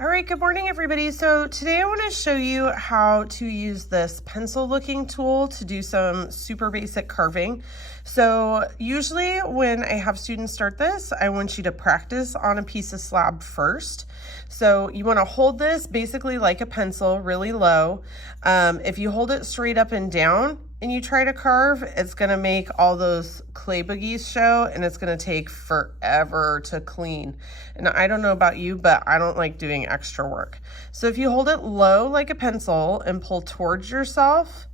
All right, good morning, everybody. So today I want to show you how to use this pencil looking tool to do some super basic carving. So usually when I have students start this, I want you to practice on a piece of slab first. So you want to hold this basically like a pencil, really low. If you hold it straight up and down and you try to carve, it's going to make all those clay boogies show, and it's going to take forever to clean. And I don't know about you, but I don't like doing extra work. So if you hold it low like a pencil and pull towards yourself,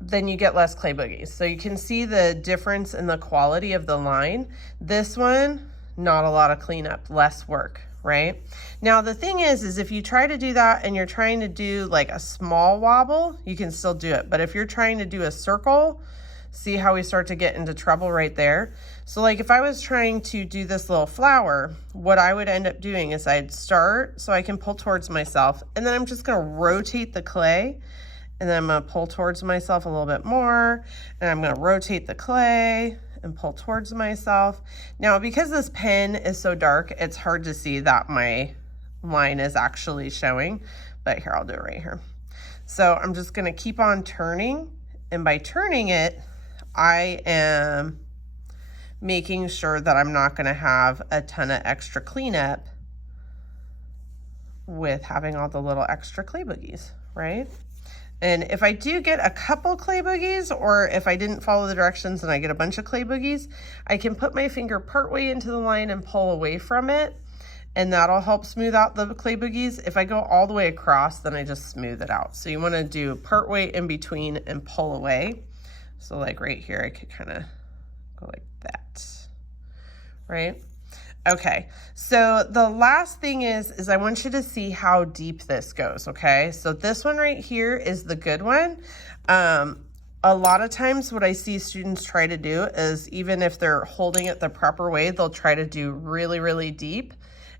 then you get less clay boogies. So you can see the difference in the quality of the line. This one, not a lot of cleanup, less work, right? Now the thing is if you try to do that and you're trying to do like a small wobble, you can still do it. But if you're trying to do a circle, see how we start to get into trouble right there? So like if I was trying to do this little flower, what I would end up doing is I'd start so I can pull towards myself, and then I'm just gonna rotate the clay, and then I'm gonna pull towards myself a little bit more, and I'm gonna rotate the clay and pull towards myself. Now, because this pen is so dark, it's hard to see that my line is actually showing, but here, I'll do it right here. So I'm just gonna keep on turning, and by turning it, I am making sure that I'm not gonna have a ton of extra cleanup with having all the little extra clay boogies, right? And if I do get a couple clay boogies, or if I didn't follow the directions and I get a bunch of clay boogies, I can put my finger partway into the line and pull away from it, and that'll help smooth out the clay boogies. If I go all the way across, then I just smooth it out. So you wanna do partway in between and pull away. So like right here, I could kind of go like that, right? Okay, so the last thing is I want you to see how deep this goes, okay? So this one right here is the good one. A lot of times what I see students try to do is, even if they're holding it the proper way, they'll try to do really, really deep.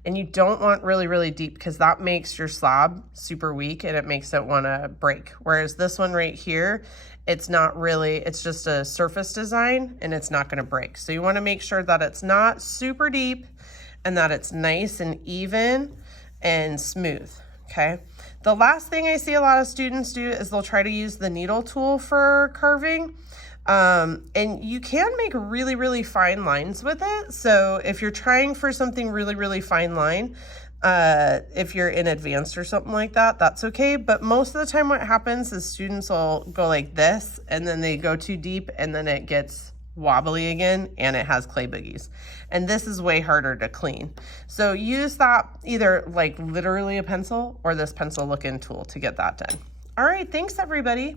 And you don't want really, really deep, because that makes your slab super weak and it makes it wanna break. Whereas this one right here, it's not really, it's just a surface design and it's not gonna break. So you wanna make sure that it's not super deep and that it's nice and even and smooth, okay? The last thing I see a lot of students do is they'll try to use the needle tool for carving. And you can make really, really fine lines with it. So if you're trying for something really, really fine line, if you're in advanced or something like that, that's okay. But most of the time what happens is students will go like this, and then they go too deep, and then it gets wobbly again and it has clay boogies. And this is way harder to clean. So use that, either like literally a pencil or this pencil look-in tool to get that done. All right, thanks everybody.